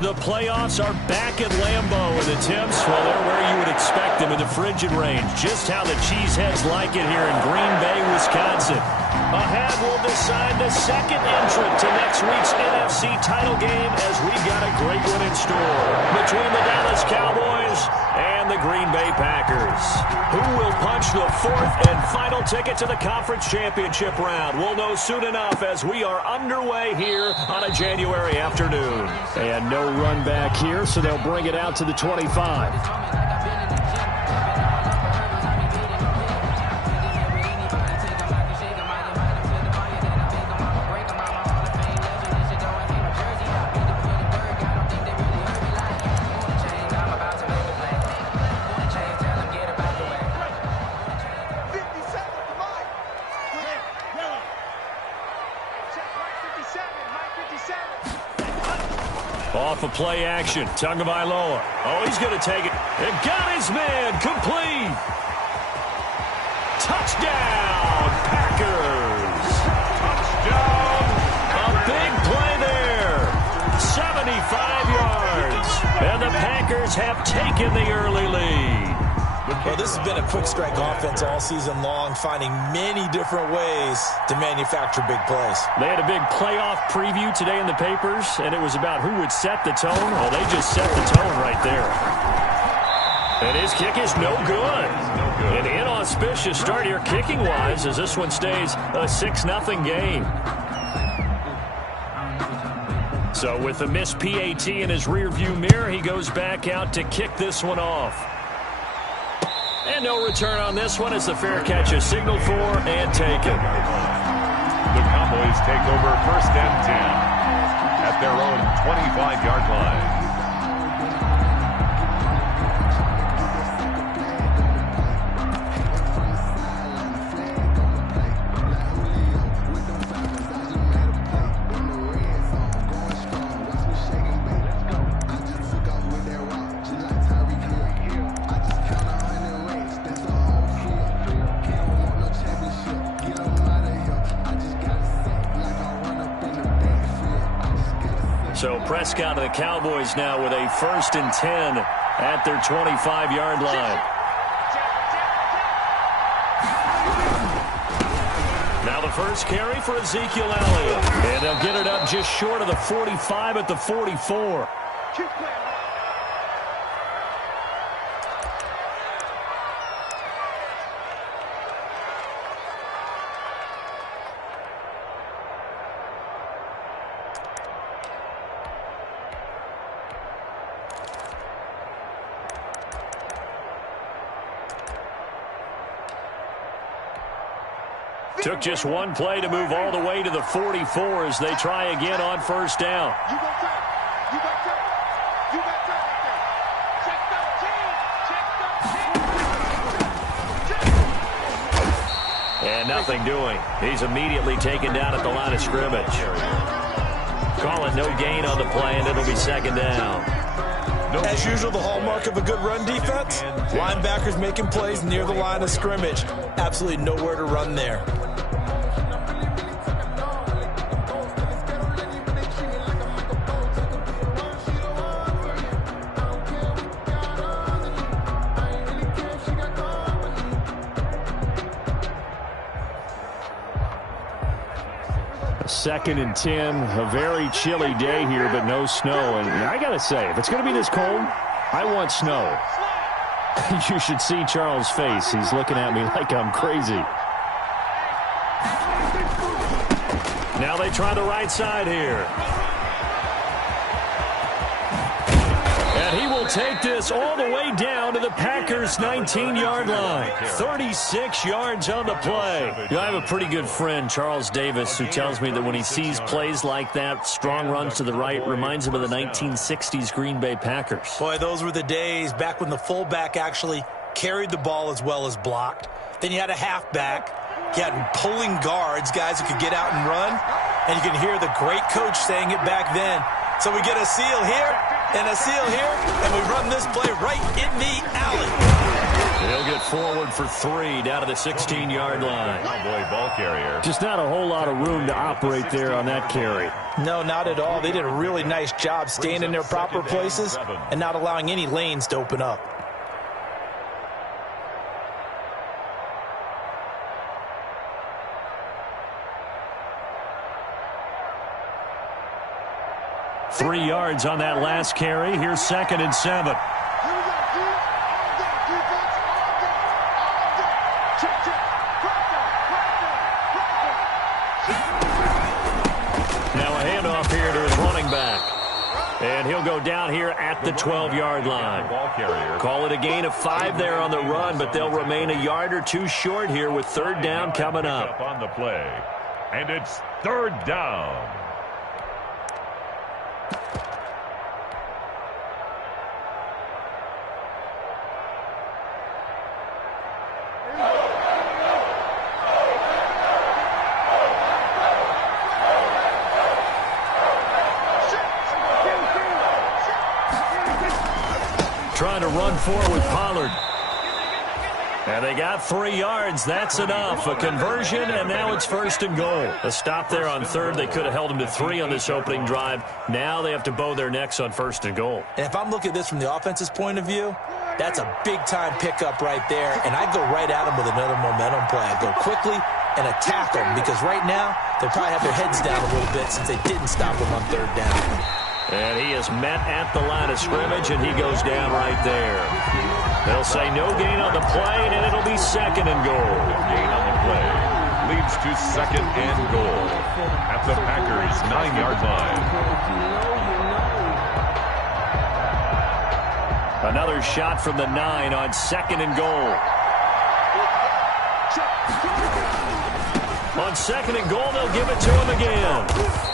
The playoffs are back at Lambeau, and the temps, well, they're where you would expect them in the frigid range. Just how the Cheeseheads like it here in Green Bay, Wisconsin. Ahead, we'll decide the second entrant to next week's NFC title game as we've got a great one in store between the Dallas Cowboys and the Green Bay Packers. Who will punch the fourth and final ticket to the conference championship round? We'll know soon enough as we are underway here on a January afternoon. And no run back here, so they'll bring it out to the 25. Off of play action, Tagovailoa. Oh, he's going to take it. And got his man, complete. Touchdown, Packers. Touchdown. A big play there. 75 yards. And the Packers have taken the early lead. Well, this has been a quick strike offense all season long, finding many different ways to manufacture big plays. They had a big playoff preview today in the papers, and it was about who would set the tone. Well, they just set the tone right there. And his kick is no good. An inauspicious start here kicking-wise as this one stays a 6-0 game. So with the missed PAT in his rearview mirror, he goes back out to kick this one off. And no return on this one as the fair catch is signaled for and taken. The Cowboys take over 1st and 10 at their own 25-yard line. So Prescott of the Cowboys now with a 1st and 10 at their 25-yard line. Now the first carry for Ezekiel Elliott. And they'll get it up just short of the 45 at the 44. Took just one play to move all the way to the 44 as they try again on 1st down. And nothing doing. He's immediately taken down at the line of scrimmage. Call it no gain on the play, and it'll be 2nd down. As usual, the hallmark of a good run defense, linebackers making plays near the line of scrimmage. Absolutely nowhere to run there. Second and 10, a very chilly day here, but no snow. And I got to say, if it's going to be this cold, I want snow. You should see Charles' face. He's looking at me like I'm crazy. Now they try the right side here. And he will take this all the way down to the Packers' 19-yard line. 36 yards on the play. I have a pretty good friend, Charles Davis, who tells me that when he sees plays like that, strong runs to the right, reminds him of the 1960s Green Bay Packers. Boy, those were the days back when the fullback actually carried the ball as well as blocked. Then you had a halfback. You had pulling guards, guys who could get out and run. And you can hear the great coach saying it back then. So we get a seal here and a seal here, and we run this play right in the alley. He'll get forward for 3 down to the 16-yard line. Cowboy ball carrier. Just not a whole lot of room to operate there on that carry. No, not at all. They did a really nice job staying in their proper places and not allowing any lanes to open up. Three yards on that last carry. Here's 2nd and 7. Now a handoff here to his running back. And he'll go down here at the 12-yard line. Call it a gain of 5 there on the run, but they'll remain a yard or 2 short here with 3rd down coming up. On the play. And it's 3rd down. Trying to run forward with Pollard. And they got 3 yards. That's enough. A conversion, and now it's 1st and goal. A stop there on 3rd. They could have held them to 3 on this opening drive. Now they have to bow their necks on 1st and goal. And if I'm looking at this from the offense's point of view, that's a big-time pickup right there. And I go right at them with another momentum play. I go quickly and attack them because right now they probably have their heads down a little bit since they didn't stop them on 3rd down. And he is met at the line of scrimmage, and he goes down right there. They'll say no gain on the play, and it'll be 2nd and goal. Gain on the play leads to 2nd and goal at the Packers' 9-yard line. Another shot from the 9 on 2nd and goal. On 2nd and goal, they'll give it to him again.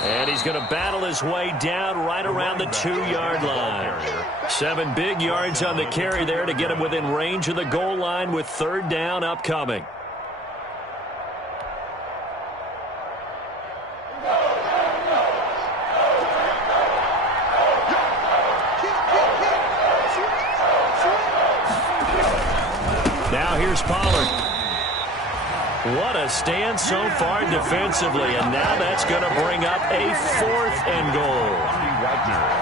And he's going to battle his way down right around the 2-yard line. 7 big yards on the carry there to get him within range of the goal line with 3rd down upcoming. Now here's Pollard. What a stand so far defensively, and now that's going to bring up a 4th and goal.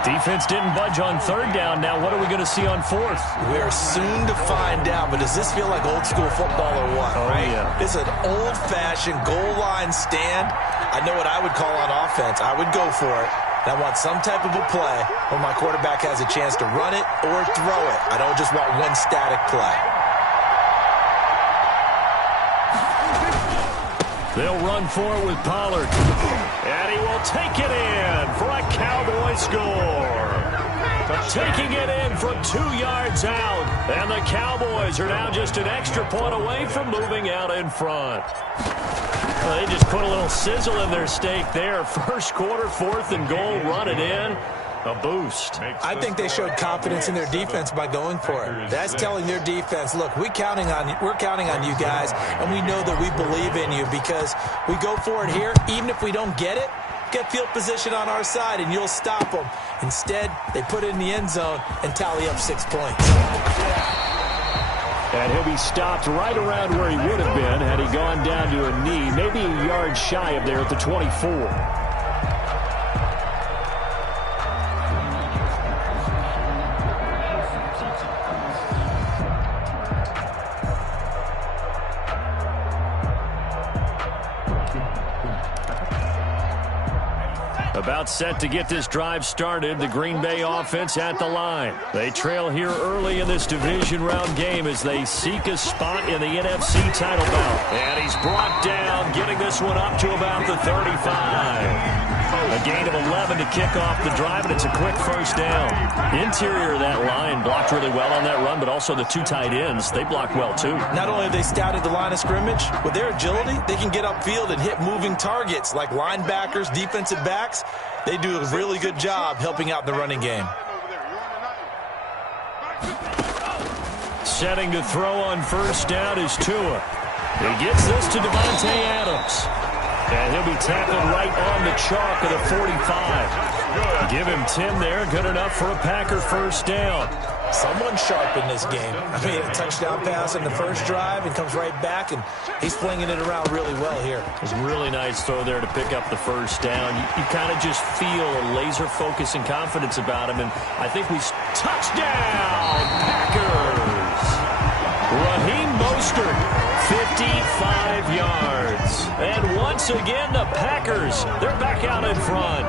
Defense didn't budge on 3rd down. Now what are we going to see on 4th? We're soon to find out, but does this feel like old school football or what? Oh, right? Yeah. It's an old-fashioned goal line stand. I know what I would call on offense. I would go for it. And I want some type of a play where my quarterback has a chance to run it or throw it. I don't just want one static play. They'll run forward with Pollard. And he will take it in for a Cowboy score. Taking it in from 2 yards out. And the Cowboys are now just an extra point away from moving out in front. Well, they just put a little sizzle in their steak there. 1st quarter, 4th and goal, run it in. A boost. I think they showed confidence in their defense by going for it. That's telling their defense, look, we're counting on you guys, and we know that we believe in you because we go for it here. Even if we don't get it, get field position on our side, and you'll stop them. Instead, they put it in the end zone and tally up 6 points. And he'll be stopped right around where he would have been had he gone down to a knee, maybe a yard shy of there at the 24. About set to get this drive started, the Green Bay offense at the line. They trail here early in this division round game as they seek a spot in the NFC title bout. And he's brought down, getting this one up to about the 35. A gain of 11 to kick off the drive, and it's a quick 1st down. Interior of that line blocked really well on that run, but also the 2 tight ends, they blocked well too. Not only have they scouted the line of scrimmage, with their agility, they can get upfield and hit moving targets like linebackers, defensive backs. They do a really good job helping out the running game. Setting to throw on 1st down is Tua. He gets this to Devontae Adams. And he'll be tackled right on the chalk of the 45. Give him 10 there. Good enough for a Packer 1st down. Someone's sharp in this game. I mean, a touchdown pass on the first drive and comes right back, and he's flinging it around really well here. It was a really nice throw there to pick up the first down. You kind of just feel a laser focus and confidence about him, and I think touchdown, Packers! Raheem Mostert, 55 yards. And once again, the Packers, they're back out in front.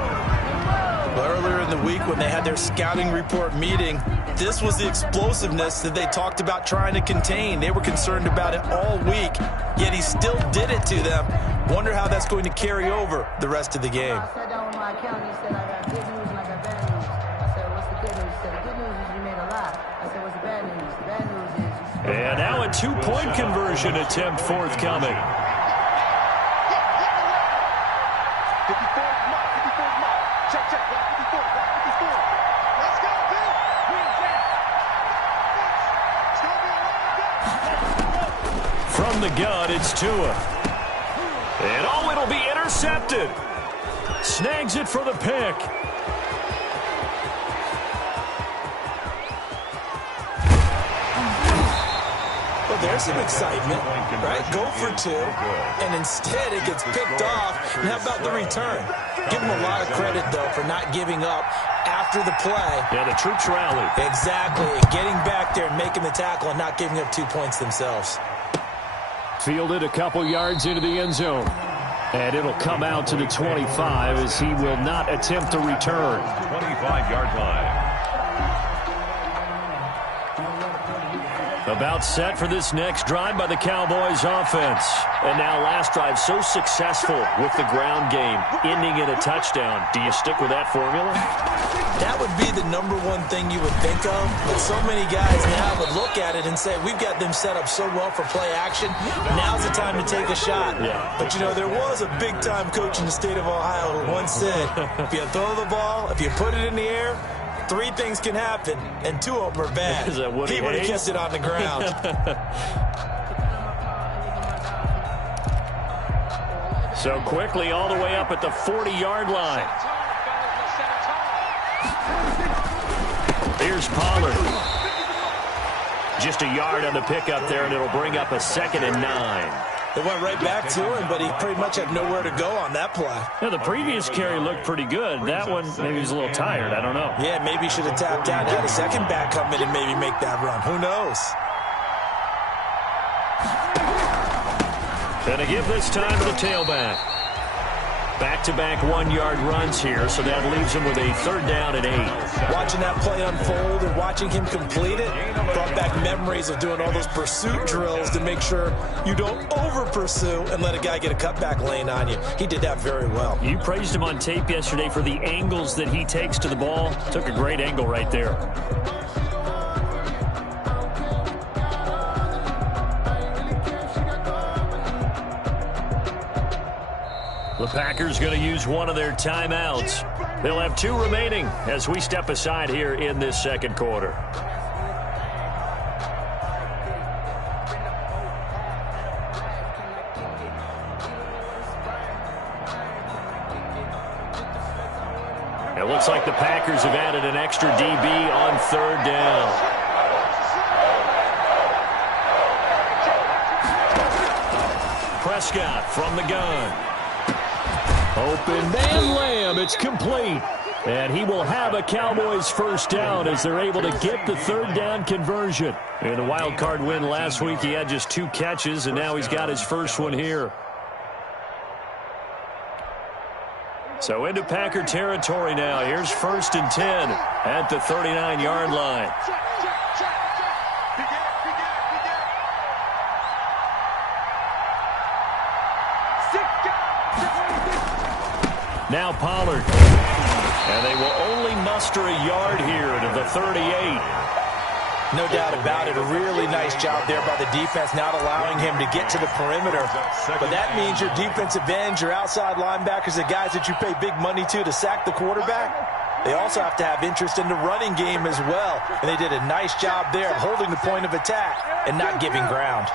Earlier in the week when they had their scouting report meeting, this was the explosiveness that they talked about trying to contain. They were concerned about it all week, yet he still did it to them. Wonder how that's going to carry over the rest of the game. I sat down with my accountant. He said, I got good news and I got bad news. I said, what's the good news? He said, the good news is you made a lot. I said, what's the bad news? The bad news is you... And now a two-point conversion attempt forthcoming. From the gun, it's Tua. And oh, it'll be intercepted. Snags it for the pick. Well, there's some excitement, right? Go for two, and instead it gets picked off. And how about the return? Give him a lot of credit, though, for not giving up after the play. Yeah, the troops rallied. Exactly. Getting back there and making the tackle and not giving up 2 points themselves. Fielded a couple yards into the end zone. And it'll come out to the 25 as he will not attempt to return. 25-yard line. About set for this next drive by the Cowboys offense. And now last drive so successful with the ground game, ending in a touchdown. Do you stick with that formula? That would be the #1 thing you would think of. But so many guys now would look at it and say, we've got them set up so well for play action. Now's the time to take a shot. Yeah. But, you know, there was a big-time coach in the state of Ohio who once said, if you throw the ball, if you put it in the air, 3 things can happen, and 2 of them are bad. Is that what he would have kept it on the ground. So quickly all the way up at the 40-yard line. Here's Pollard. Just a yard on the pickup there, and it'll bring up a 2nd and 9. They went right back to him, but he pretty much had nowhere to go on that play. Yeah, the previous carry looked pretty good. That one, maybe he's a little tired. I don't know. Yeah, maybe he should have tapped out and had a second back come in and maybe make that run. Who knows? And to give this time to the tailback. Back-to-back 1-yard runs here, so that leaves him with a 3rd down and 8. Watching that play unfold and watching him complete it brought back memories of doing all those pursuit drills to make sure you don't over-pursue and let a guy get a cutback lane on you. He did that very well. You praised him on tape yesterday for the angles that he takes to the ball. Took a great angle right there. The Packers going to use one of their timeouts. They'll have 2 remaining as we step aside here in this second quarter. It looks like the Packers have added an extra DB on 3rd down. Prescott from the gun. Open man Lamb, it's complete. And he will have a Cowboys 1st down as they're able to get the 3rd down conversion. In the wild card win last week, he had just 2 catches, and now he's got his first one here. So into Packer territory now. Here's 1st and 10 at the 39-yard line. Now Pollard. And they will only muster a yard here to the 38. No doubt about it. A really nice job there by the defense, not allowing him to get to the perimeter. But that means your defensive ends, your outside linebackers, the guys that you pay big money to sack the quarterback, they also have to have interest in the running game as well. And they did a nice job there of holding the point of attack and not giving ground.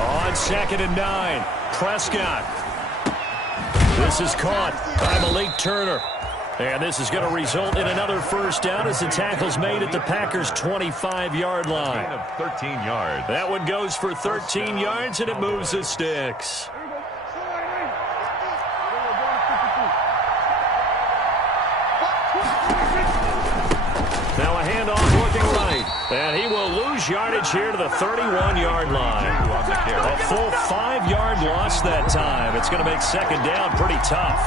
On 2nd and 9, Prescott. This is caught by Malik Turner. And this is going to result in another first down as the tackle's made at the Packers' 25-yard line. Of 13 yards. That one goes for 13 yards, and it moves the sticks. Now a handoff looking right. And he will lose yardage here to the 31-yard line. A full 5-yard loss that time. It's going to make second down pretty tough.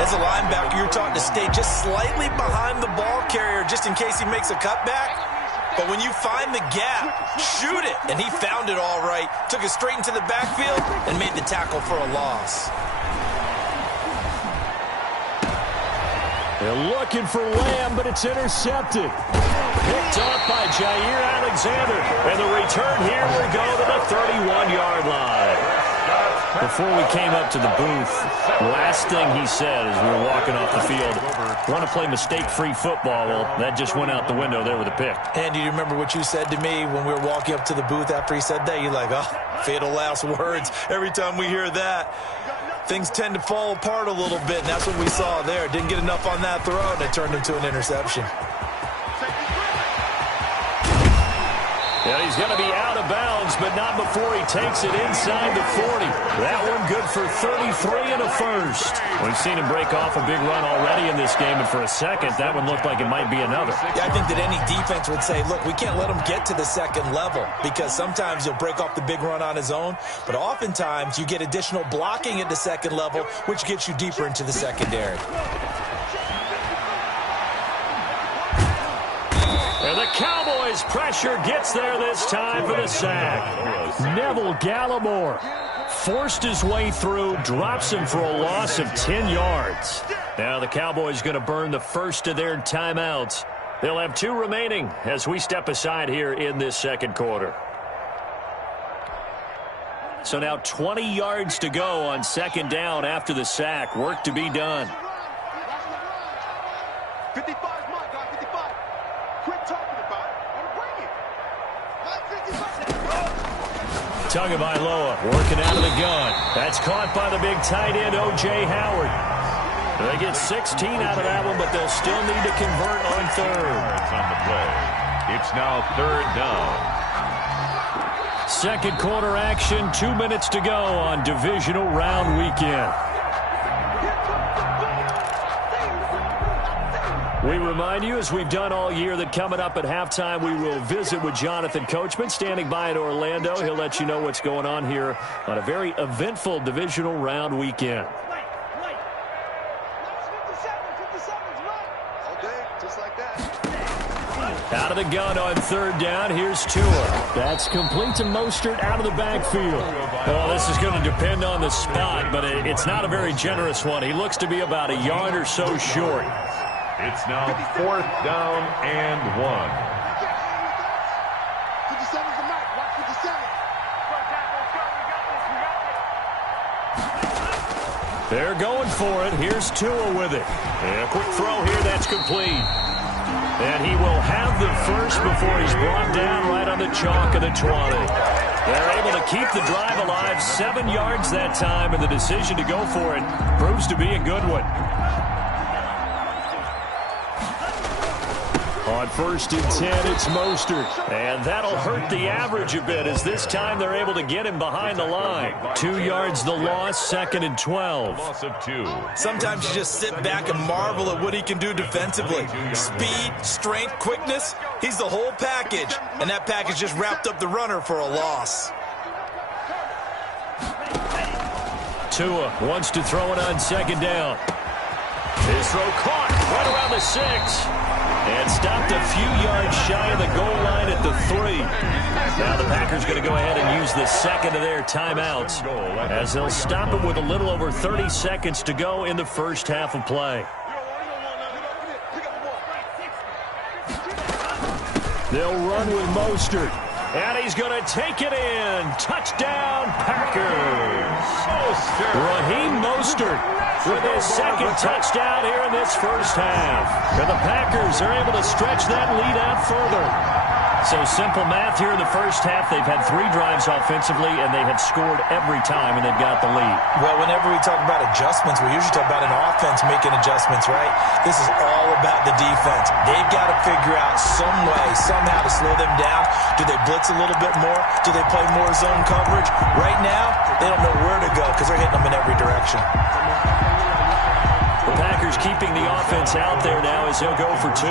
As a linebacker, you're taught to stay just slightly behind the ball carrier just in case he makes a cutback. But when you find the gap, shoot it. And he found it all right. Took it straight into the backfield and made the tackle for a loss. They're looking for Lamb, but it's intercepted. Picked off by Jair Alexander. And the return here will go to the 31-yard line. Before we came up to the booth, last thing he said as we were walking off the field, want to play mistake-free football. Well, that just went out the window there with a pick. And do you remember what you said to me when we were walking up to the booth after he said that? You're like, oh, fatal last words. Every time we hear that, things tend to fall apart a little bit, and that's what we saw there. Didn't get enough on that throw, and it turned into an interception. Yeah, he's going to be out of bounds, but not before he takes it inside the 40. That one good for 33 and a first. We've seen him break off a big run already in this game, and for a second, that one looked like it might be another. Yeah, I think that any defense would say, look, we can't let him get to the second level because sometimes he'll break off the big run on his own, but oftentimes you get additional blocking at the second level, which gets you deeper into the secondary. And the Cowboys pressure gets there this time for the sack. Neville Gallimore forced his way through, drops him for a loss of 10 yards. Now the Cowboys going to burn the first of their timeouts. They'll have 2 remaining as we step aside here in this second quarter. So now 20 yards to go on second down after the sack. Work to be done. 55, my guy, 55. Quit talking about it and bring it. Tagovailoa working out of the gun. That's caught by the big tight end, O.J. Howard. They get 16 out of that one, but they'll still need to convert on third. On the play. It's now third down. Second quarter action, 2 minutes to go on divisional round weekend. We remind you, as we've done all year, that coming up at halftime, we will visit with Jonathan Coachman, standing by in Orlando. He'll let you know what's going on here on a very eventful divisional round weekend. Out of the gun on third down. Here's Tua. That's complete to Mostert out of the backfield. Well, this is going to depend on the spot, but it's not a very generous one. He looks to be about a yard or so short. It's now fourth down and 1. 57's the mark. Watch 57. They're going for it. Here's Tua with it. And a quick throw here. That's complete. And he will have the first before he's brought down right on the chalk of the 20. They're able to keep the drive alive. 7 yards that time, and the decision to go for it proves to be a good one. On first and 10, it's Mostert. And that'll hurt the average a bit, as this time they're able to get him behind the line. 2 yards the loss, second and 12. Loss of 2. Sometimes you just sit back and marvel at what he can do defensively. Speed, strength, quickness, he's the whole package. And that package just wrapped up the runner for a loss. Tua wants to throw it on second down. His throw caught right around the 6. And stopped a few yards shy of the goal line at the 3. Now the Packers going to go ahead and use the second of their timeouts, as they'll stop it with a little over 30 seconds to go in the first half of play. They'll run with Mostert. And he's going to take it in. Touchdown, Packers. Raheem Mostert with his second touchdown here in this first half. And the Packers are able to stretch that lead out further. So simple math here in the first half. They've had 3 drives offensively, and they have scored every time, and they've got the lead. Well, whenever we talk about adjustments, we usually talk about an offense making adjustments, right? This is all about the defense. They've got to figure out some way, somehow to slow them down. Do they blitz a little bit more? Do they play more zone coverage? Right now, they don't know where to go because they're hitting them in every direction. The Packers keeping the offense out there now as he'll go for 2.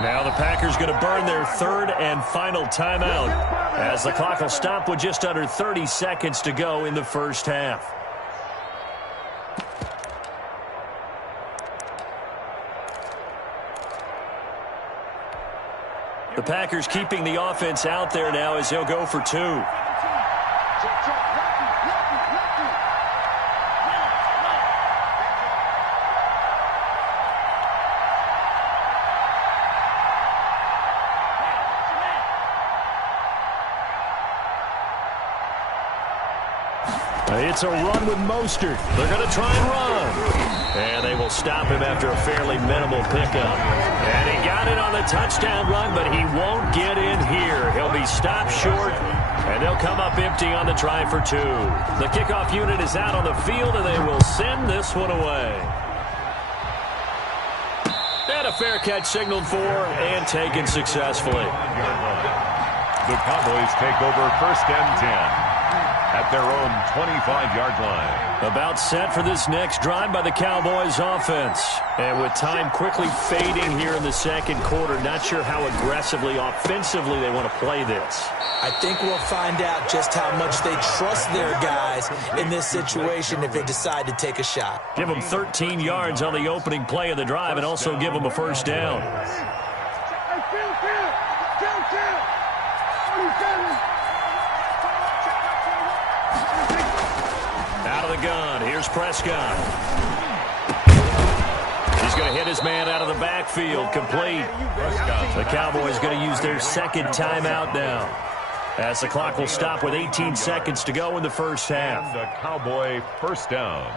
Now the Packers going to burn their 3rd and final timeout as the clock will stop with just under 30 seconds to go in the first half. The Packers keeping the offense out there now as he'll go for 2. It's a run with Mostert. They're going to try and run. And they will stop him after a fairly minimal pickup. And he got it on the touchdown run, but he won't get in here. He'll be stopped short, and they'll come up empty on the try for 2. The kickoff unit is out on the field, and they will send this one away. And a fair catch signaled for and taken successfully. The Cowboys take over 1st and 10. At their own 25-yard line. About set for this next drive by the Cowboys offense. And with time quickly fading here in the second quarter, not sure how aggressively, offensively they want to play this. I think we'll find out just how much they trust their guys in this situation if they decide to take a shot. Give them 13 yards on the opening play of the drive and also give them a first down. Out of the gun, here's Prescott. He's going to hit his man out of the backfield, complete. The Cowboys going to use their 2nd timeout now, as the clock will stop with 18 seconds to go in the first half. The Cowboy first down.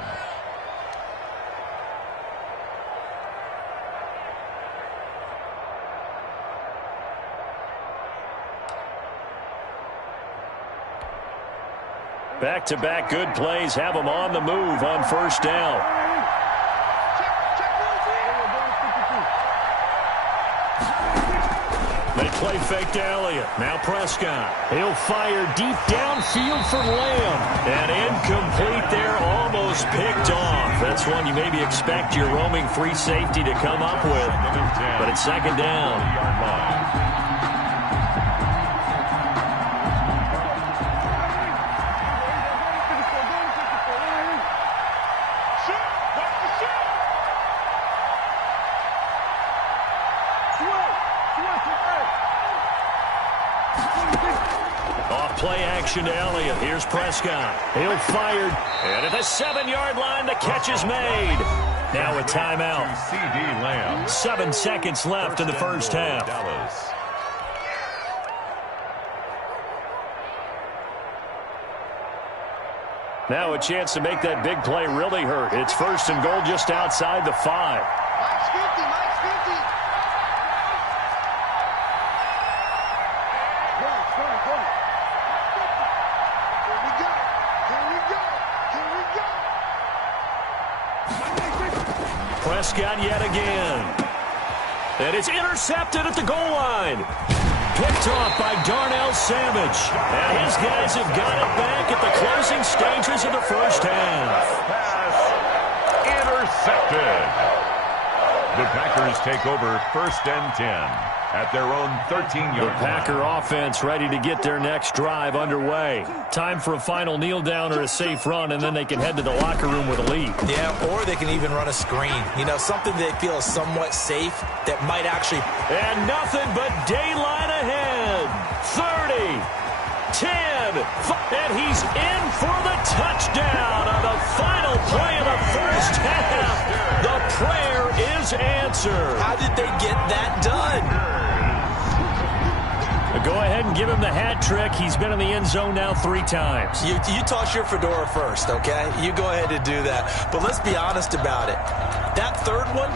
Back-to-back good plays have them on the move on first down. They play fake to Elliott. Now Prescott. He'll fire deep downfield for Lamb. And incomplete there, almost picked off. That's one you maybe expect your roaming free safety to come up with. But it's 2nd down. Play action to Elliott. Here's Prescott. He'll fire. And at the 7-yard line, the catch is made. Now a timeout. CD Lamb. 7 seconds left in the first half. Dallas. Now a chance to make that big play really hurt. It's 1st and goal just outside the 5. Mike's 50, Mike's 50. Prescott yet again. And it's intercepted at the goal line. Picked off by Darnell Savage. And his guys have got it back at the closing stages of the first half. Pass intercepted. The Packers take over 1st and 10 at their own 13-yard line. The Packer offense ready to get their next drive underway. Time for a final kneel down or a safe run, and then they can head to the locker room with a lead. Yeah, or they can even run a screen. You know, something they feel is somewhat safe that might actually... And nothing but daylight ahead. 30, 10, and he's in for the touchdown on the final play of the first half. The prayer is answered. How did they get that done? Go ahead and give him the hat trick. He's been in the end zone now 3 times. You toss your fedora first, okay? You go ahead and do that. But let's be honest about it. That third one,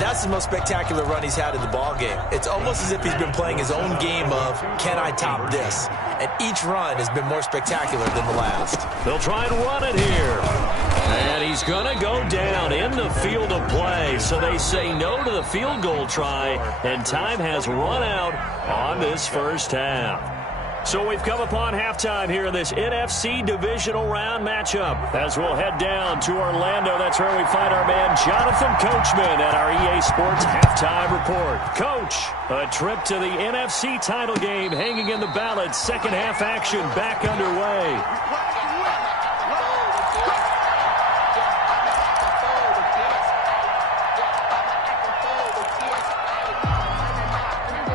that's the most spectacular run he's had in the ball game. It's almost as if he's been playing his own game of, can I top this? And each run has been more spectacular than the last. They'll try and run it here. And he's going to go down in the field of play. So they say no to the field goal try, and time has run out on this first half. So we've come upon halftime here in this NFC divisional round matchup. As we'll head down to Orlando, that's where we find our man Jonathan Coachman at our EA Sports Halftime Report. Coach, a trip to the NFC title game hanging in the balance. Second half action back underway.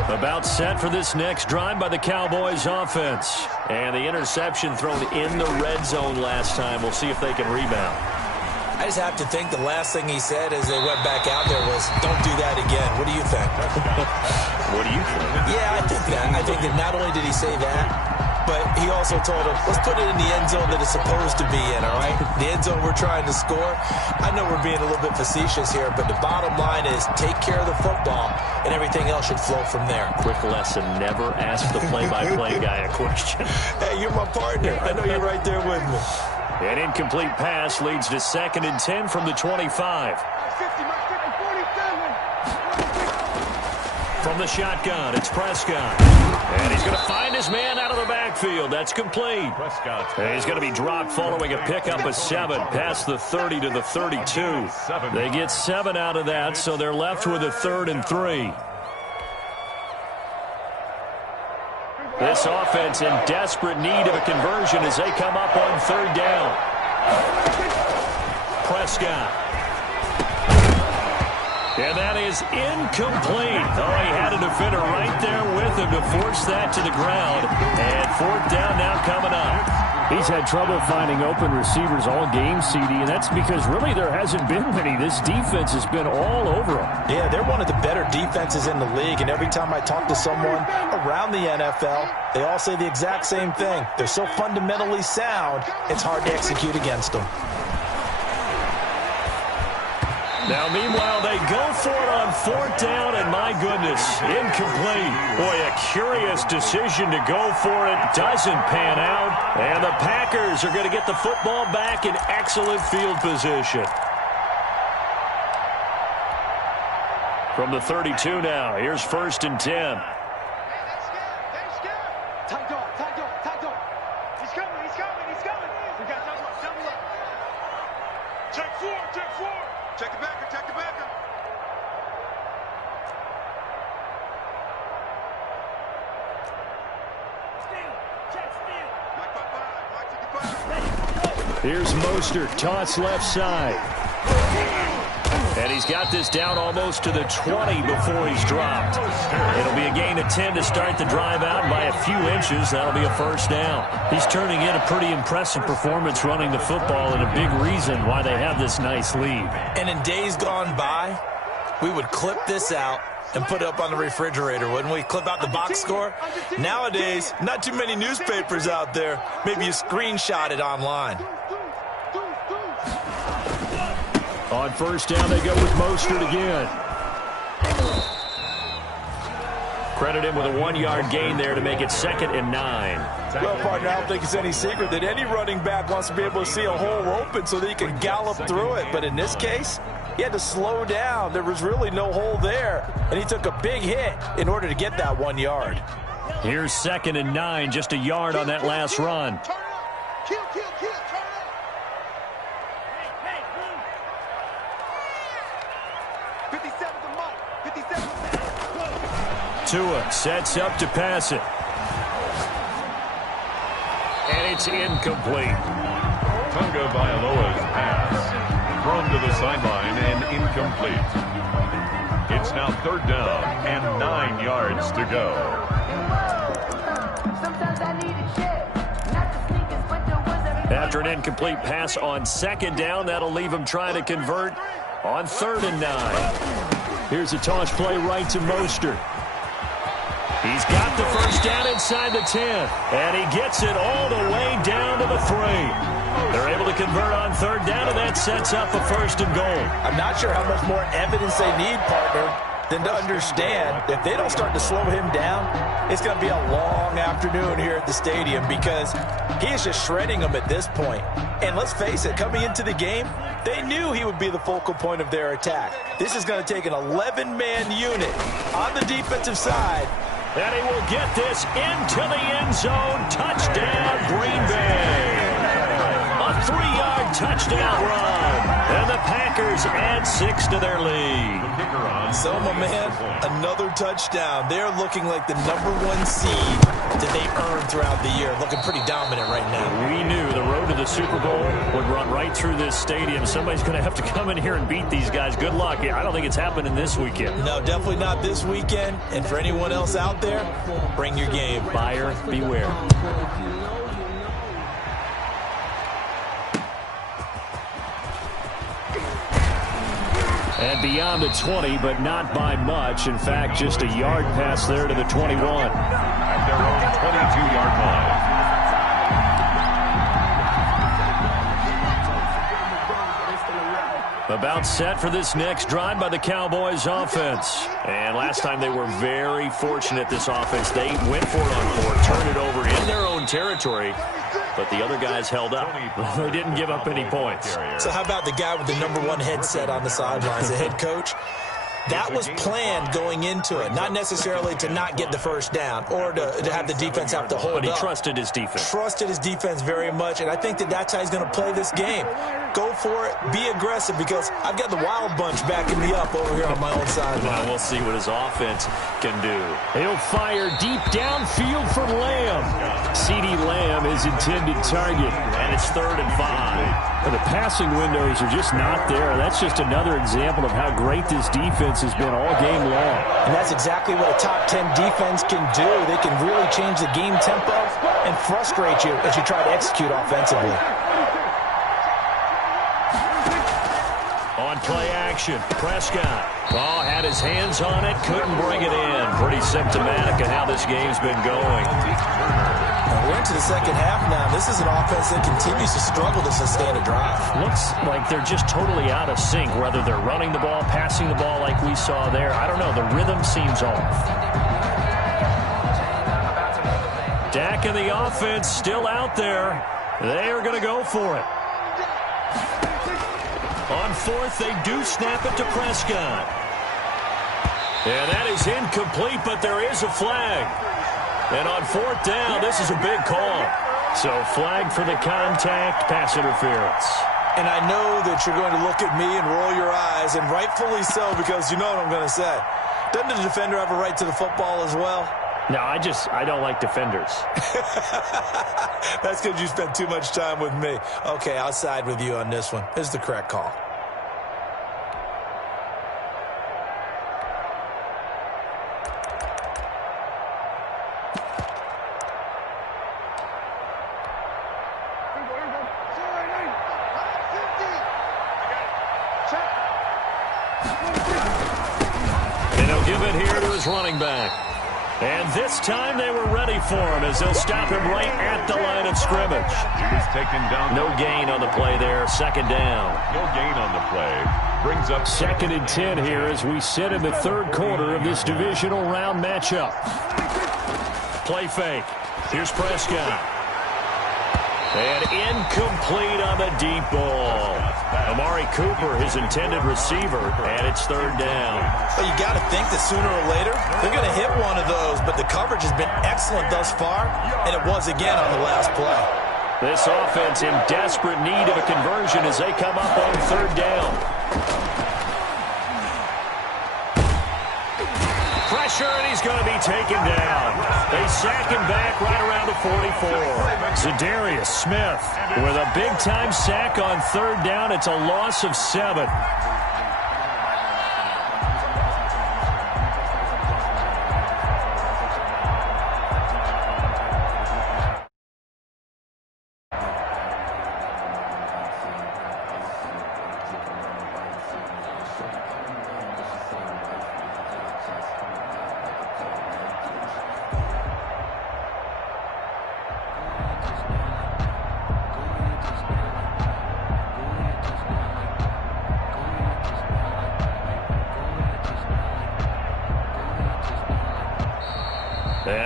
About set for this next drive by the Cowboys offense. And the interception thrown in the red zone last time. We'll see if they can rebound. I just have to think the last thing he said as they went back out there was, don't do that again. What do you think? What do you think? Yeah, I think that. I think that not only did he say that, but he also told him, let's put it in the end zone that it's supposed to be in, all right? The end zone we're trying to score. I know we're being a little bit facetious here, but the bottom line is take care of the football, and everything else should flow from there. Quick lesson, never ask the play-by-play guy a question. Hey, you're my partner. I know you're right there with me. An incomplete pass leads to 2nd and 10 from the 25. From the shotgun, it's Prescott. And he's going to find his man out of the backfield. That's complete. And he's going to be dropped following a pickup of 7 past the 30 to the 32. They get 7 out of that, so they're left with a 3rd and 3. This offense in desperate need of a conversion as they come up on 3rd down. Prescott. And that is incomplete. Oh, he had a defender right there with him to force that to the ground. And 4th down now coming up. He's had trouble finding open receivers all game, CD, and that's because really there hasn't been many. This defense has been all over them. Yeah, they're one of the better defenses in the league, and every time I talk to someone around the NFL, they all say the exact same thing. They're so fundamentally sound, it's hard to execute against them. Now, meanwhile, they go for it on 4th down, and my goodness, incomplete. Boy, a curious decision to go for it. Doesn't pan out, and the Packers are going to get the football back in excellent field position. From the 32 now, here's 1st and 10. Check the backer, check the backer. Here's Mostert, toss left side. And he's got this down almost to the 20 before he's dropped. It'll be a gain of 10 to start the drive out by a few inches. That'll be a 1st down. He's turning in a pretty impressive performance running the football, and a big reason why they have this nice lead. And in days gone by, we would clip this out and put it up on the refrigerator, wouldn't we? Clip out the box score. Nowadays, not too many newspapers out there. Maybe you screenshot it online. On 1st down, they go with Mostert again. Credit him with a 1-yard gain there to make it 2nd and 9. Well, partner, I don't think it's any secret that any running back wants to be able to see a hole open so that he can gallop through it. But in this case, he had to slow down. There was really no hole there, and he took a big hit in order to get that 1 yard. Here's 2nd and 9, just a yard on that last run. Tua sets up to pass it. And it's incomplete. Tunga Vailoa's pass. Thrown to the sideline and incomplete. It's now 3rd down and 9 yards to go. After an incomplete pass on 2nd down, that'll leave him trying to convert on 3rd and 9. Here's a toss play right to Mostert. He's got the first down inside the 10, and he gets it all the way down to the 3. They're able to convert on third down, and that sets up a 1st and goal. I'm not sure how much more evidence they need, partner, than to understand if they don't start to slow him down, it's going to be a long afternoon here at the stadium because he is just shredding them at this point. And let's face it, coming into the game, they knew he would be the focal point of their attack. This is going to take an 11-man unit on the defensive side. And he will get this into the end zone. Touchdown, Green Bay. A 3-yard touchdown run. And the Packers add 6 to their lead. So, my man, another touchdown. They're looking like the #1 seed that they earned throughout the year. Looking pretty dominant right now. We knew the road to the Super Bowl would run right through this stadium. Somebody's going to have to come in here and beat these guys. Good luck. I don't think it's happening this weekend. No, definitely not this weekend. And for anyone else out there, bring your game. Buyer beware. And beyond the 20, but not by much. In fact, just a yard pass there to the 21. At their own 22-yard line. About set for this next drive by the Cowboys offense. And last time they were very fortunate, this offense. They went for it on 4, turned it over in their own territory. But the other guys held up. They didn't give up any points. So how about the guy with the #1 headset on the sidelines, the head coach? That was planned going into it, not necessarily to not get the first down or to have the defense have to hold up. But he trusted his defense. Trusted his defense very much, and I think that's how he's going to play this game. Go for it, be aggressive, because I've got the wild bunch backing me up over here on my own sideline. We'll see what his offense can do. He'll fire deep downfield for Lamb. CeeDee Lamb is intended target, and it's 3rd and 5. And the passing windows are just not there. That's just another example of how great this defense has been all game long. And that's exactly what a top 10 defense can do. They can really change the game tempo and frustrate you as you try to execute offensively. On play action, Prescott. Oh, had his hands on it, couldn't bring it in. Pretty symptomatic of how this game's been going. We're into the second half now. This is an offense that continues to struggle to sustain a drive. Looks like they're just totally out of sync, whether they're running the ball, passing the ball like we saw there. I don't know. The rhythm seems off. Dak and the offense still out there. They are going to go for it. On 4th, they do snap it to Prescott. And that is incomplete, but there is a flag. And on 4th down, this is a big call. So flag for the contact, pass interference. And I know that you're going to look at me and roll your eyes, and rightfully so, because you know what I'm going to say. Doesn't the defender have a right to the football as well? No, I don't like defenders. That's because you spent too much time with me. Okay, I'll side with you on this one. This is the correct call. And he'll give it here to his running back. And this time they were ready for him as they'll stop him right at the line of scrimmage. He was taken down. No gain on the play there. 2nd down. No gain on the play. Brings up 2nd and 10 here as we sit in the 3rd quarter of this divisional round matchup. Play fake. Here's Prescott. And incomplete on the deep ball. Amari Cooper, his intended receiver, and it's 3rd down. Well, you got to think that sooner or later they're going to hit one of those, but the coverage has been excellent thus far, and it was again on the last play. This offense in desperate need of a conversion as they come up on 3rd down. Pressure, and he's going to be taken down. They sack him back right around the 44. Zadarius Smith with a big-time sack on 3rd down. It's a loss of 7.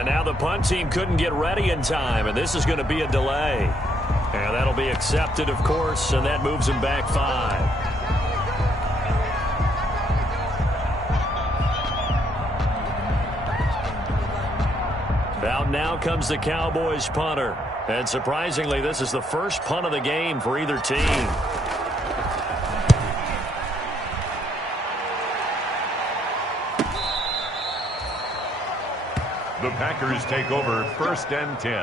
And now the punt team couldn't get ready in time, and this is going to be a delay. And that'll be accepted, of course, and that moves them back 5. Out now comes the Cowboys punter. And surprisingly, this is the first punt of the game for either team. The Packers take over 1st and 10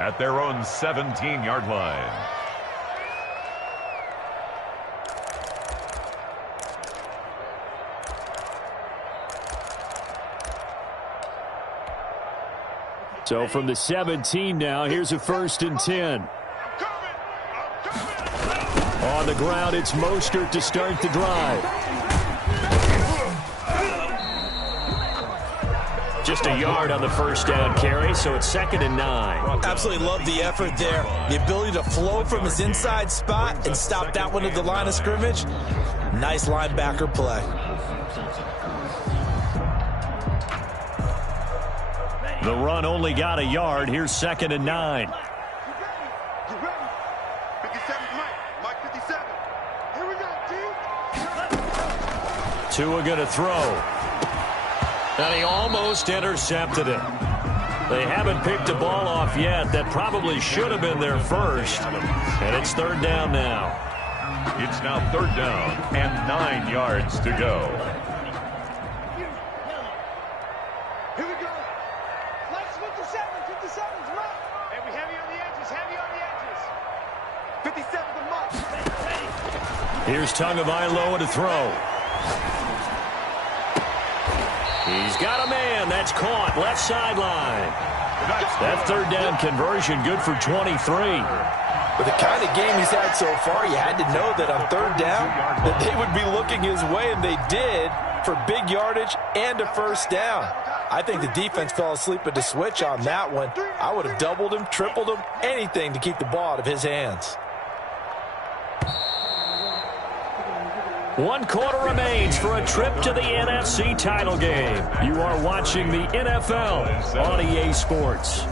at their own 17-yard line. So from the 17 now, here's a 1st and 10. On the ground, it's Mostert to start the drive. Just a yard on the first down carry, so it's 2nd and 9. Absolutely love the effort there. The ability to flow from his inside spot and stop that one at the line of scrimmage. Nice linebacker play. The run only got a yard. Here's 2nd and 9. You ready? 57, Mike 57. Here we go, G. Tua going to throw. And he almost intercepted it. They haven't picked the ball off yet. That probably should have been their first. And it's 3rd down now. It's now 3rd down and 9 yards to go. Here we go. Let's 57's right. And we heavy on the edges, 57 the Mike. Here's Tagovailoa to throw. He's got a man. That's caught. Left sideline. That 3rd down conversion good for 23. With the kind of game he's had so far, you had to know that on 3rd down that they would be looking his way, and they did, for big yardage and a 1st down. I think the defense fell asleep at the switch on that one. I would have doubled him, tripled him, anything to keep the ball out of his hands. 1 quarter remains for a trip to the NFC title game. You are watching the NFL on EA Sports.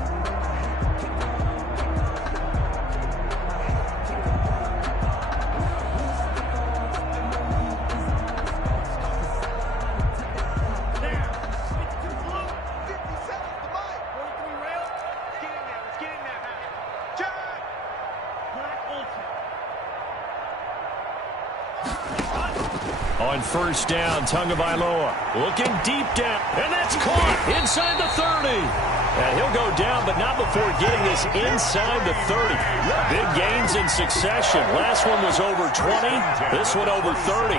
On 1st down, Tagovailoa looking deep down, and that's caught inside the 30. And he'll go down, but not before getting this inside the 30. Big gains in succession. Last one was over 20. This one over 30.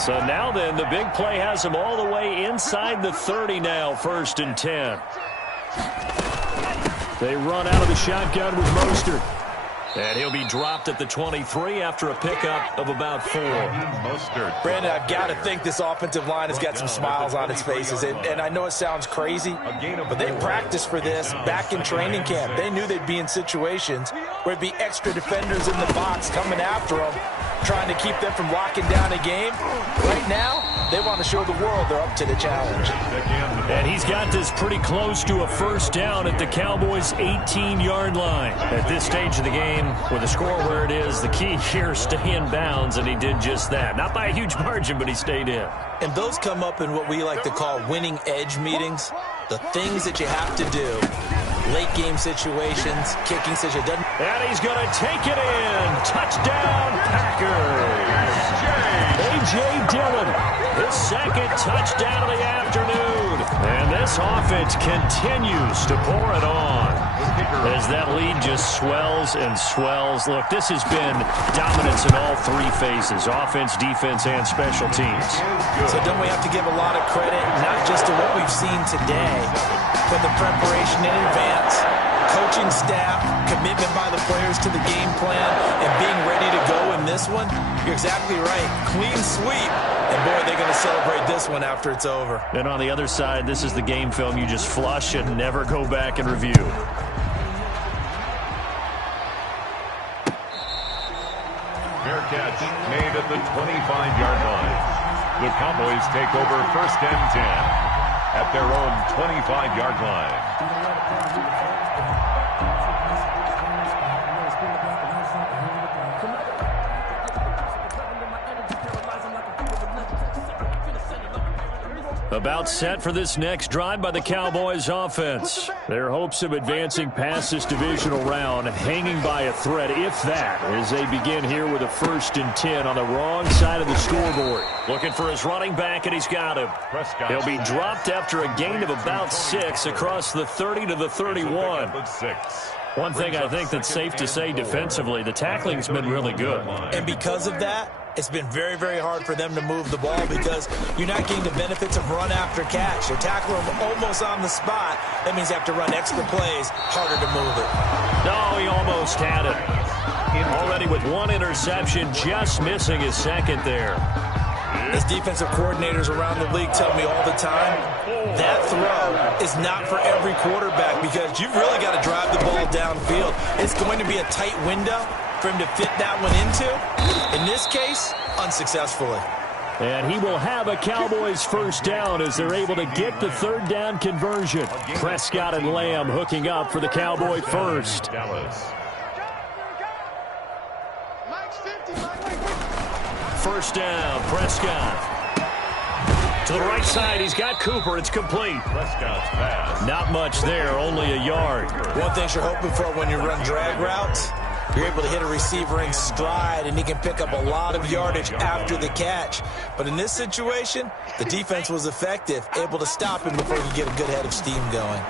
So now then, the big play has him all the way inside the 30 now, 1st and 10. They run out of the shotgun with Mostert. And he'll be dropped at the 23 after a pickup of about 4. Mostert. Brandon, I've got to think this offensive line has got some smiles on its faces. And I know it sounds crazy, but they practiced for this back in training camp. They knew they'd be in situations where it'd be extra defenders in the box coming after them, trying to keep them from locking down a game. Right now, they want to show the world they're up to the challenge. And he's got this pretty close to a 1st down at the Cowboys' 18-yard line. At this stage of the game, with the score where it is, the key here is stay in bounds, and he did just that. Not by a huge margin, but he stayed in. And those come up in what we like to call winning edge meetings. The things that you have to do. Late game situations, kicking situations. And he's going to take it in. Touchdown, Packers. A.J. Dillon, his 2nd touchdown of the afternoon. And this offense continues to pour it on as that lead just swells and swells. Look, this has been dominance in all 3 phases, offense, defense, and special teams. So don't we have to give a lot of credit, not just to what we've seen today, but the preparation in advance, coaching staff, commitment by the players to the game plan, and being ready to go in this one? You're exactly right. Clean sweep. And, boy, they're going to celebrate this one after it's over. And on the other side, this is the game film you just flush and never go back and review. Fair catch made at the 25-yard line. The Cowboys take over 1st and 10 at their own 25-yard line. About set for this next drive by the Cowboys offense. Their hopes of advancing past this divisional round hanging by a thread, if that, as they begin here with a 1st and 10 on the wrong side of the scoreboard. Looking for his running back, and he's got him. He'll be dropped after a gain of about 6 across the 30 to the 31. One thing I think that's safe to say defensively, the tackling's been really good. And because of that, it's been very, very hard for them to move the ball because you're not getting the benefits of run after catch. They're tackling them almost on the spot. That means they have to run extra plays, harder to move it. No, he almost had it. Already with 1 interception, just missing his 2nd there. As defensive coordinators around the league tell me all the time, that throw is not for every quarterback because you've really got to drive the ball downfield. It's going to be a tight window for him to fit that one into. In this case, unsuccessfully. And he will have a Cowboys 1st down as they're able to get the 3rd down conversion. Prescott and Lamb hooking up for the Cowboy 1st. 1st down, Prescott. To the right side, he's got Cooper. It's complete. Prescott's pass. Not much there, only a yard. One thing you're hoping for when you run drag routes, you're able to hit a receiver in stride, and he can pick up a lot of yardage after the catch. But in this situation, the defense was effective, able to stop him before he could get a good head of steam going.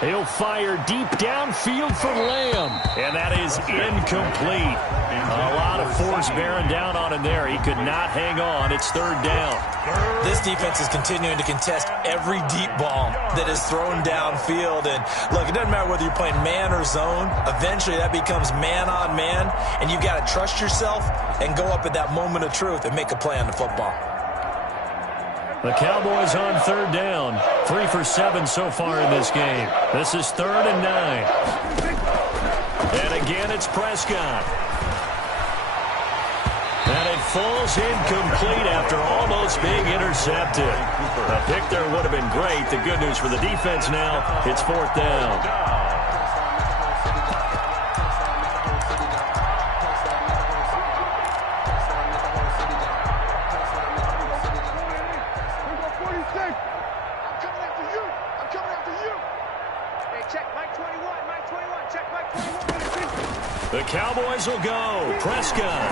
He'll fire deep downfield for Lamb, and that is incomplete. A lot of force bearing down on him there. He could not hang on. It's 3rd down. This defense is continuing to contest every deep ball that is thrown downfield. And, look, it doesn't matter whether you're playing man or zone. Eventually, that becomes man-on-man, and you've got to trust yourself and go up at that moment of truth and make a play on the football. The Cowboys on 3rd down. 3 for 7 so far in this game. This is 3rd and 9. And again, it's Prescott. And it falls incomplete after almost being intercepted. A pick there would have been great. The good news for the defense now, it's 4th down. The Cowboys will go. Prescott.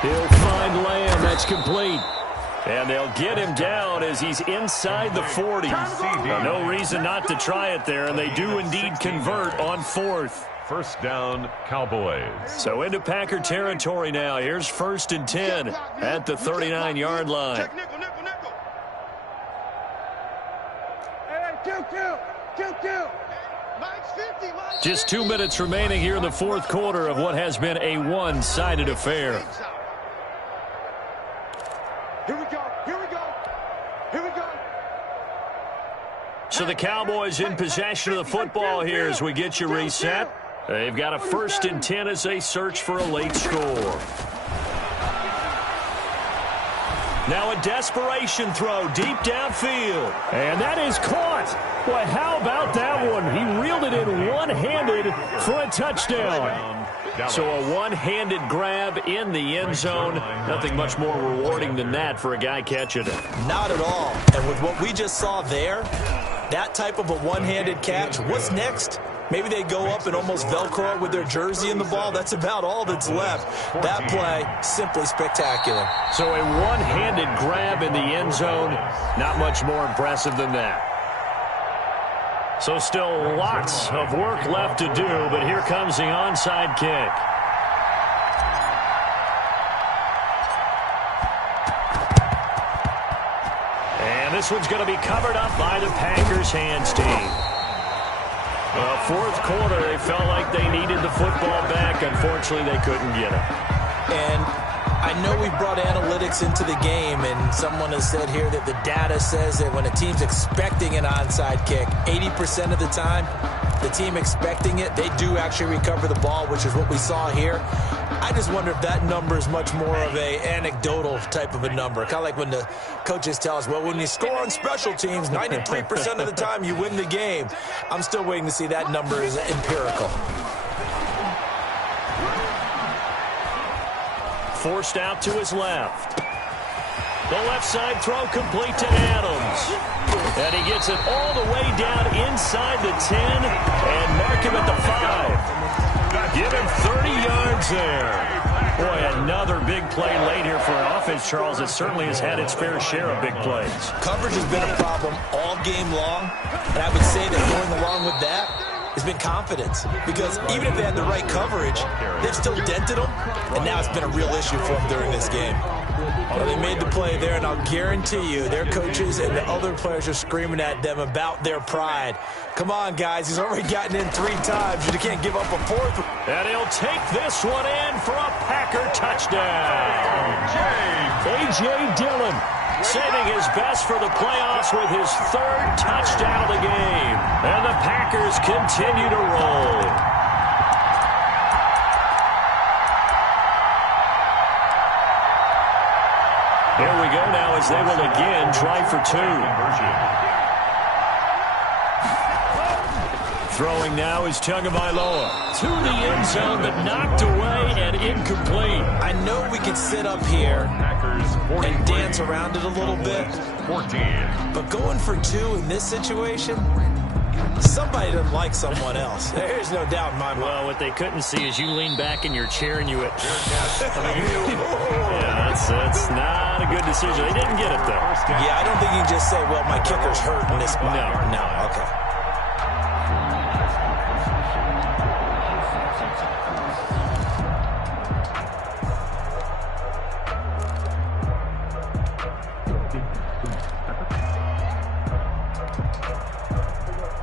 He'll find Lamb. That's complete. And they'll get him down as he's inside the 40. No reason not to try it there, and they do indeed convert on 4th. 1st down, Cowboys. So into Packer territory now. Here's 1st and 10 at the 39-yard line. Just 2 minutes remaining here in the 4th quarter of what has been a one-sided affair. Here we go. Here we go. Here we go. So the Cowboys in possession of the football here as we get you reset. They've got a 1st and 10 as they search for a late score. Now a desperation throw deep downfield. And that is caught. Boy, how about that one? He reeled it in one-handed for a touchdown. So a one-handed grab in the end zone. Nothing much more rewarding than that for a guy catching it. Not at all. And with what we just saw there, that type of a one-handed catch, what's next? Maybe they go up and almost Velcro with their jersey in the ball. That's about all that's left. That play, simply spectacular. So a one-handed grab in the end zone, not much more impressive than that. So still lots of work left to do, but here comes the onside kick. And this one's going to be covered up by the Packers hands team. Well, 4th quarter, they felt like they needed the football back. Unfortunately, they couldn't get it. And I know we brought analytics into the game, and someone has said here that the data says that when a team's expecting an onside kick, 80% of the time, the team expecting it, they do actually recover the ball, which is what we saw here. I just wonder if that number is much more of a anecdotal type of a number. Kind of like when the coaches tell us, well, when you score on special teams, 93% of the time you win the game. I'm still waiting to see that number is empirical. Forced out to his left. The left side throw complete to Adams. And he gets it all the way down inside the 10 and mark him at the 5. Give him 30 yards there. Boy, another big play late here for an offense, Charles, that certainly has had its fair share of big plays. Coverage has been a problem all game long, and I would say that going along with that has been confidence, because even if they had the right coverage, they've still dented them, and now it's been a real issue for them during this game. Well, they made the play there, and I'll guarantee you their coaches and the other players are screaming at them about their pride. Come on, guys. He's already gotten in 3 times. You can't give up a 4th. And he'll take this one in for a Packer touchdown. A.J. Dillon saving his best for the playoffs with his 3rd touchdown of the game. And the Packers continue to roll. Here we go now as they will again try for 2. Throwing now is Tagovailoa to the end zone, but knocked away and incomplete. I know we could sit up here and dance around it a little bit, but going for 2 in this situation, somebody doesn't like someone else. There's no doubt in my mind. Well, what they couldn't see is you lean back in your chair and you went, yeah, that's not a good decision. They didn't get it, though. Yeah, I don't think you can just say, well, my kicker's hurt in this spot. No, okay.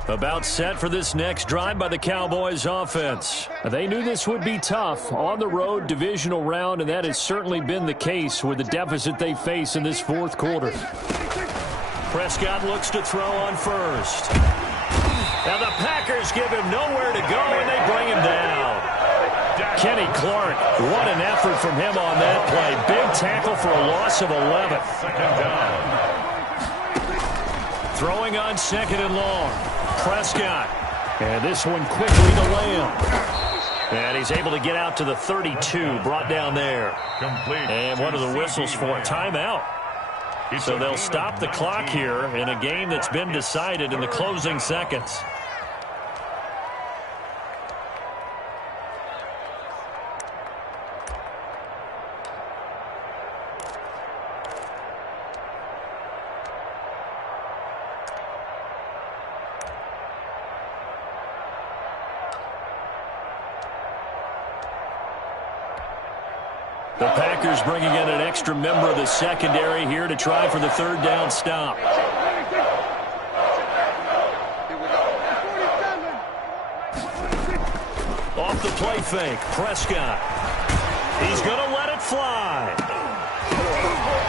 About set for this next drive by the Cowboys offense. They knew this would be tough on the road divisional round, and that has certainly been the case with the deficit they face in this 4th quarter. Prescott looks to throw on first. Now the Packers give him nowhere to go, and they bring him down. Kenny Clark, what an effort from him on that play. Big tackle for a loss of 11. Throwing on 2nd and long. Prescott. And this one quickly to Lamb. And he's able to get out to the 32, brought down there. And what are the whistles for? Timeout. So they'll stop the clock here in a game that's been decided in the closing seconds. The Packers bringing in an extra member of the secondary here to try for the 3rd down stop. Off the play fake, Prescott. He's going to let it fly.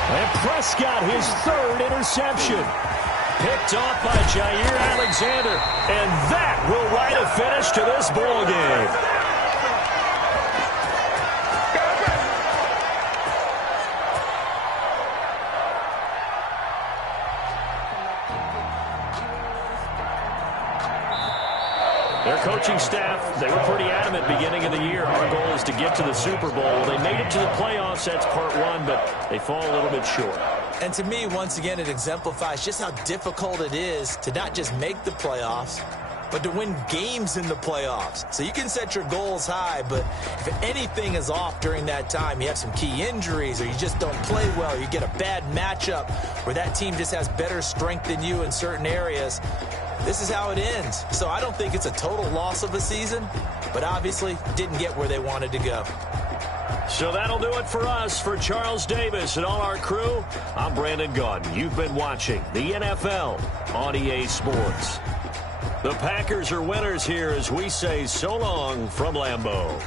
And Prescott, his 3rd interception. Picked off by Jair Alexander. And that will write a finish to this ball game. Their coaching staff, they were pretty adamant beginning of the year. Our goal is to get to the Super Bowl. They made it to the playoffs. That's part 1, but they fall a little bit short. And to me, once again, it exemplifies just how difficult it is to not just make the playoffs, but to win games in the playoffs. So you can set your goals high, but if anything is off during that time, you have some key injuries or you just don't play well, you get a bad matchup where that team just has better strength than you in certain areas, this is how it ends. So I don't think it's a total loss of a season, but obviously didn't get where they wanted to go. So that'll do it for us. For Charles Davis and all our crew, I'm Brandon Gaudin. You've been watching the NFL on EA Sports. The Packers are winners here as we say so long from Lambeau.